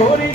Glory.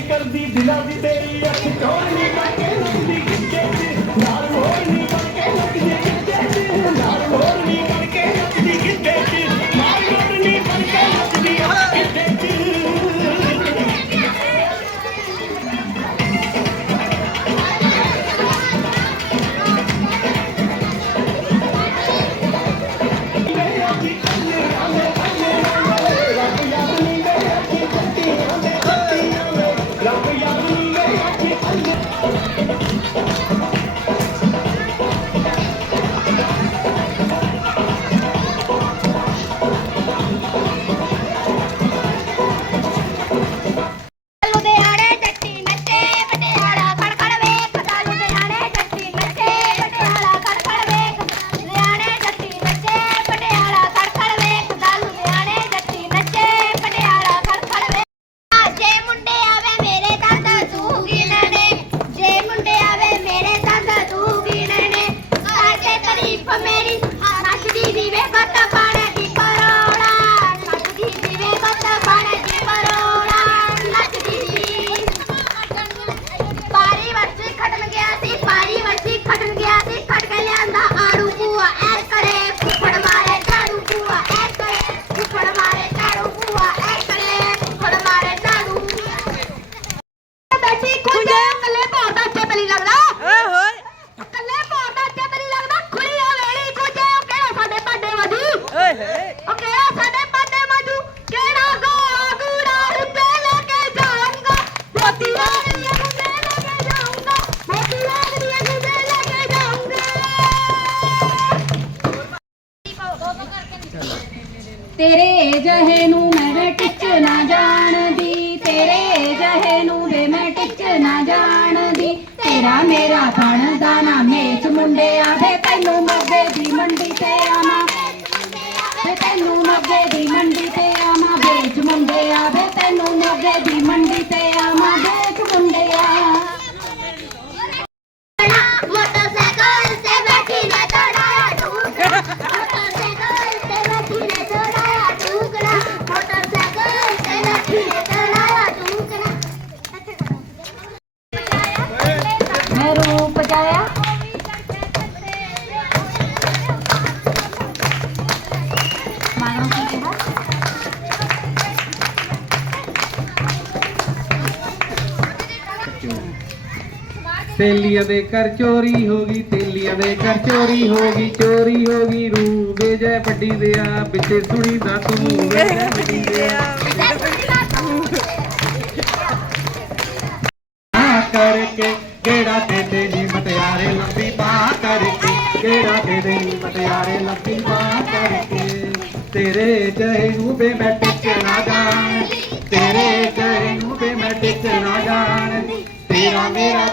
ਤੇਰੇ ਜਹੇ ਨੂੰ ਮੈਂ ਟਿੱਚ ਨਾ ਜਾਣਦੀ, ਤੇਰੇ ਜਹੇ ਨੂੰ ਵੇ ਮੈਂ ਟਿੱਚ ਨਾ ਜਾਣਦੀ, ਤੇਰਾ ਮੇਰਾ ਬਣਦਾ ਨਾ ਮੇਚ ਮੁੰਡੇ ਆਵੇ ਤੈਨੂੰ ਮੱਗੇ ਦੀ ਮੰਡੀ ਤੇ ਆਵਾਂ। ਤੈਨੂੰ ਮੱਗੇ ਦੀ ਮੰਡੀ ਤੇ ਆਵਾਂ ਵੇਚ ਮੁੰਡੇ ਆਵੇ ਤੈਨੂੰ ਮੱਗੇ ਦੀ ਤੇਲੀਆਂ ਦੇ ਘਰ ਚੋਰੀ ਹੋ ਗਈ ਤੇਲੀਆਂ ਦੇ ਘਰ ਚੋਰੀ ਹੋ ਗਈ ਚੋਰੀ ਹੋ ਗਈ ਰੂ ਬੇਜੈ ਪੱਡੀ ਦੇ ਆ ਵਿੱਚੇ ਸੁਣੀ ਦਾ ਤੂੰ ਬੇਜੈ ਪੱਡੀ ਦੇ ਆ ਕਰਕੇ ਕਿਹੜਾ ਤੇ ਤੇ ਨੀ ਮਟਿਆਰੇ ਲੰਬੀ ਪਾ ਕਰਕੇ ਕਿਹੜਾ ਤੇ ਤੇ ਨੀ ਮਟਿਆਰੇ ਲੰਬੀ ਪਾ ਕਰਕੇ। ਤੇਰੇ ਜਹੇ ਨੂੰ ਬੇ ਮੈਂ ਟਿਕਣਾ ਜਾਣ ਤੇਰੇ ਜਹੇ ਨੂੰ ਬੇ ਮੈਂ ਟਿਕਣਾ ਜਾਣ ਤੇਰਾ ਮੇਰਾ